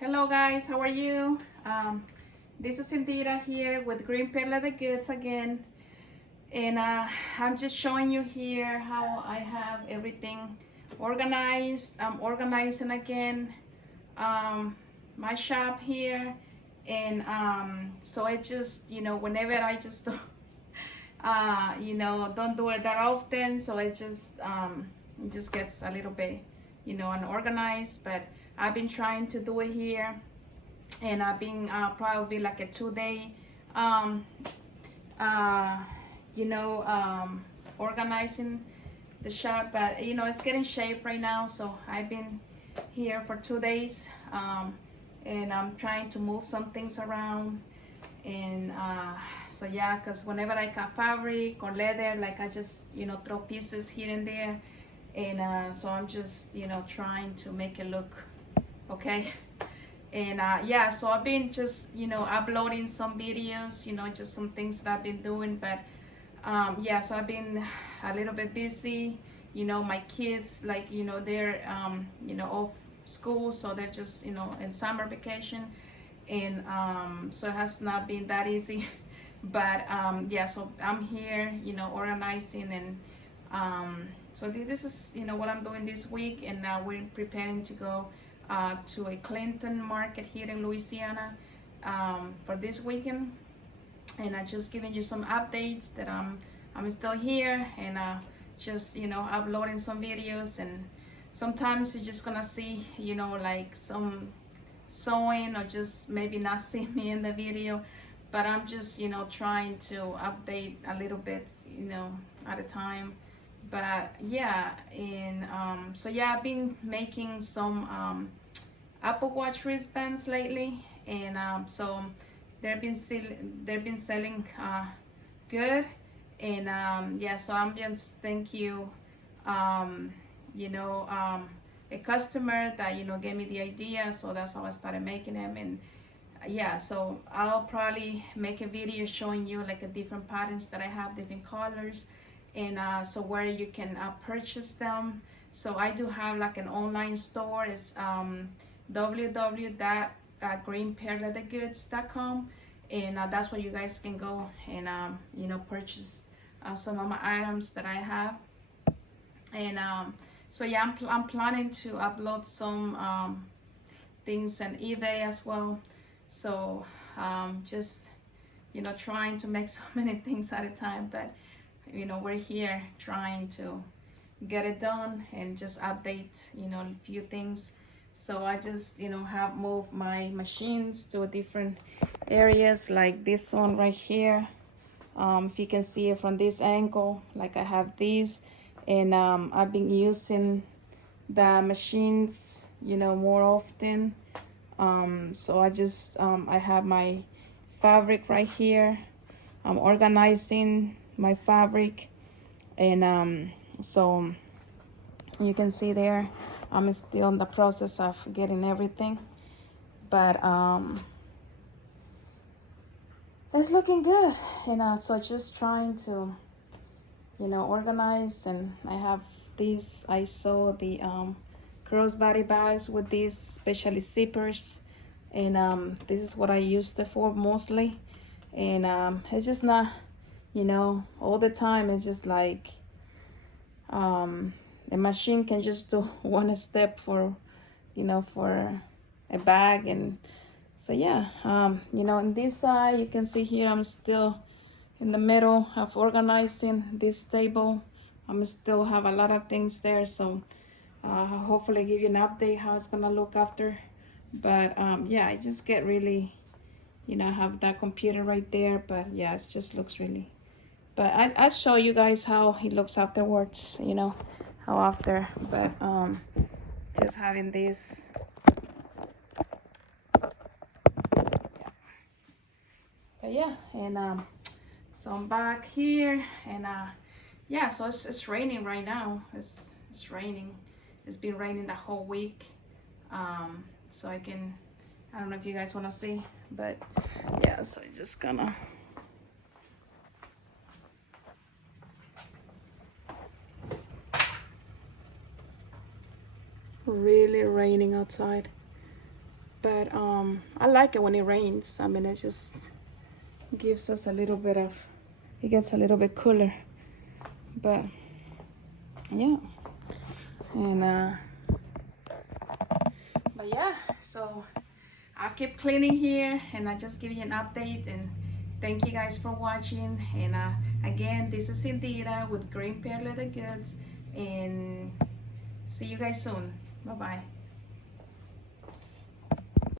Hello guys, how are you? This is Indira here with Green Perla the Goods again, and I'm just showing you here how I have everything organized. I'm organizing again my shop here, and so I just whenever I just don't do it that often, so it just gets a little bit unorganized, but I've been trying to do it here, and I've been probably like a 2 day um, uh, organizing the shop, but it's getting shape right now, so I've been here for 2 days, and I'm trying to move some things around, and so yeah, because whenever I got fabric or leather, like I just throw pieces here and there, and so I'm just trying to make it look okay. And yeah, so I've been just uploading some videos, just some things that I've been doing, but yeah, so I've been a little bit busy. My kids, like they're off school, so they're just in summer vacation, and so it has not been that easy. But yeah, so I'm here organizing, and so this is what I'm doing this week, and now we're preparing to go to a Clinton market here in Louisiana for this weekend, and I just giving you some updates that I'm still here, and just uploading some videos, and sometimes you're just gonna see like some sewing, or just maybe not see me in the video, but I'm just trying to update a little bit at a time. But yeah, and so yeah, I've been making some Apple Watch wristbands lately, and so they've been selling good, and yeah, so I'm just thank you, um, you know, a customer that gave me the idea, so that's how I started making them, and yeah, so I'll probably make a video showing you like a different patterns that I have, different colors, and so where you can purchase them. So I do have like an online store. It's www.greenperlathegoods.com, and that's where you guys can go and purchase some of my items that I have. And so yeah, I'm planning to upload some things on eBay as well. So just trying to make so many things at a time, but we're here trying to get it done and just update a few things. So I just have moved my machines to different areas, like this one right here. If you can see it from this angle, like I have these, and I've been using the machines more often. So I have my fabric right here. I'm organizing my fabric, and so you can see there I'm still in the process of getting everything, but it's looking good. And so just trying to organize, and I have these, I saw the crossbody bags with these specially zippers, and this is what I used it for mostly. And it's just not all the time. It's just like the machine can just do one step for for a bag. And so yeah, on this side you can see here I'm still in the middle of organizing this table. I'm still have a lot of things there, so hopefully give you an update how it's gonna look after. But yeah, I just get really I have that computer right there, but yeah, it just looks really, but I'll show you guys how it looks afterwards, how after. But just having this, but yeah, and so I'm back here, and yeah, so it's raining right now. It's raining. It's been raining the whole week. So I don't know if you guys want to see, but yeah, so I'm just gonna really raining outside. But I like it when it rains. I mean, it just gives us a little bit of, it gets a little bit cooler. But yeah, and but yeah, so I'll keep cleaning here, and I just give you an update. And thank you guys for watching. And again, this is Indira with Green Pear Leather Goods, and see you guys soon. Bye bye.